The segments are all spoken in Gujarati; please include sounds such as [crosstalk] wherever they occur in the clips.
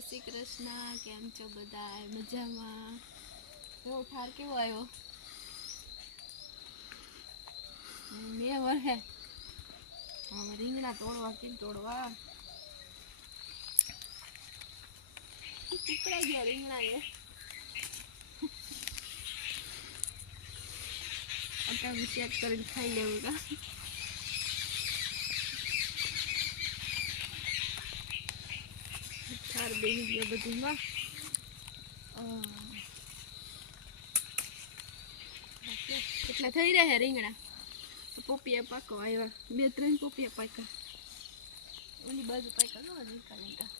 શ્રી કૃષ્ણ, કેમ છો બધા મજામાં? એવો ઠાર કેવો આવ્યો મેં વરે હવે રીંગણા તોડવા કેમ તોડવા? ટુકડા ગયા રીંગણા એ [laughs] અત્યારે ચેક કરીને ખાઈ લેવું કા ઠાર બેસી ગયો બધુંમાં. કેટલા થઈ રહ્યા રીંગણા. પોપિયા પાકો આવ્યા. બે ત્રણ પોપિયા પાકા ઓલી બાજુ પાકા નો લીકા લીકા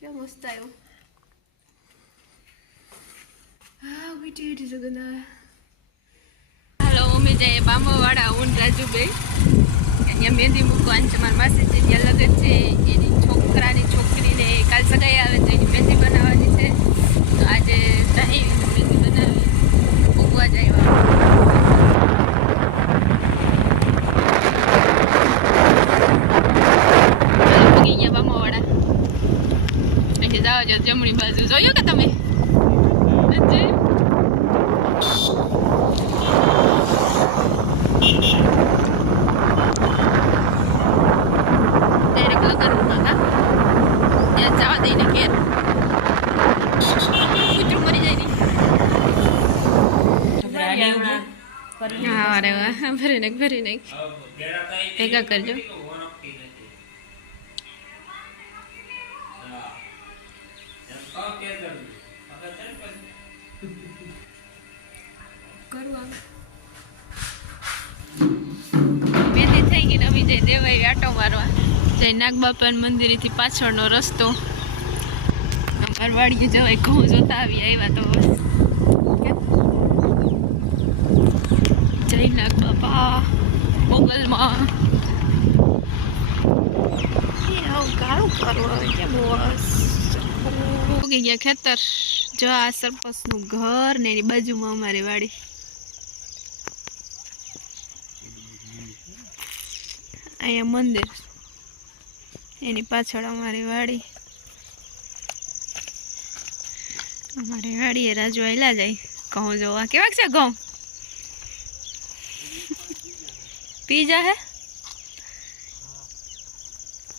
કેમ મસ્ત આવ્યો. હા વીટી વીટી સગના હાલો મમ્મી જઈએ બાંબાવાળા ઊંડ રાજુભાઈ. અહીંયા મહેંદી મૂકવાની છે મારા માસી છે ત્યાં લગન છે, એની છોકરાની છોકરીને કાલ સગાઈ આવે તો એની મહેંદી બનાવવાની છે. તો આજે દહીં મહેંદી બનાવી મૂકવા જાવ છો જમણી બાજુ. જોયું કે તમે નથી ડાયરેક્ટ લગનમાં કા ત્યાં જવા દઈને ઘેર કૂતરું મરી જાય ને હા અરે વાહ. ભરી નાખ ભરી નાખ. ભેગા કરજો. મહેંદી થઈ ગઈ ને જઈ દેવાય આટો મારવા. જય નાગબાપાના મંદિરેથી પાછળનો રસ્તો. અમાર જવાય ઘઉં જોતા આવી આવ્યા તો જય નાગબાપા મોગલમાં એ આવું કાળું કરવા કેમ બસ ઉગી ગયા ખેતર જો આ સરપંચનું ઘર ને એની બાજુમાં અમારી વાડી અહીંયા મંદિર એની પાછળ અમારી વાડી અમારી વાડીએ રાજુ આયલા જાય ઘઉં જોવા કેવાક છે ઘઉં પીજા હે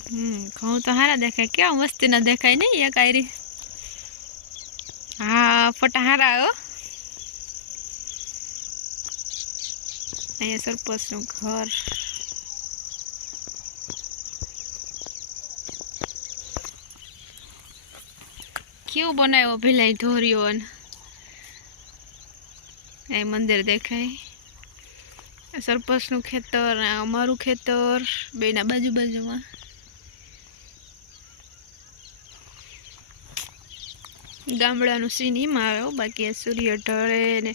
હમ ઘઉં તો હારા દેખાય કેવા મસ્તી ના દેખાય નહીં એક આયરી હા ફટા હારા આવ્યો અહીંયા સરપંચનું ઘર કેવું બનાવ્યો ભીલાઈ ધોર્યો ને એ મંદિર દેખાય આ સરપંચનું ખેતર અમારું ખેતર, બેના બાજુ બાજુમાં. ગામડાનું સીન એમાં આવ્યો બાકી સૂર્ય ઢળે ને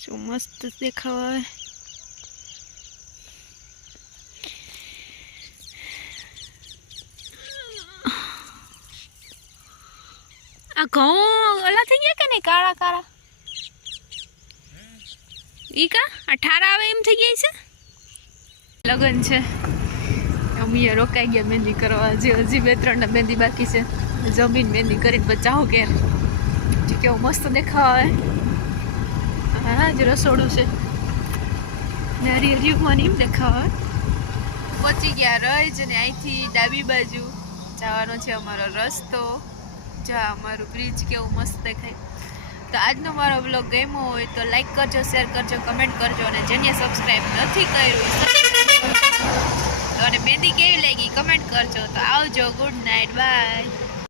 શું મસ્ત દેખાવા આ ઘઉં ઓલા થઈ ગયા કે નહીં? કાળા કાળા? ઈ કા અઠાર આવે એમ થઈ ગયા છે? લગ્ન છે. અમે રોકાઈ ગયા મહેંદી કરવા. હજી હજી બે ત્રણ મહેંદી બાકી છે. જમીન મહેંદી કરીને બચાવો કે. કેવું મસ્ત દેખાવા આવે. હા જ રસોડું છે. ને હરી એમ દેખાવા પહોંચી ગયા રહી અને અહીંથી ડાબી બાજુ. જવાનો છે અમારો રસ્તો. જા, અમારું બ્રિજ કેવું મસ્ત દેખાય. તો આજનો મારો બ્લોગ ગમ્યો હોય તો લાઈક કરજો શેર કરજો કમેન્ટ કરજો અને જેને સબસ્ક્રાઈબ નથી કર્યું અને મહેંદી કેવી લાગી કમેન્ટ કરજો. તો આવજો ગુડ નાઇટ બાય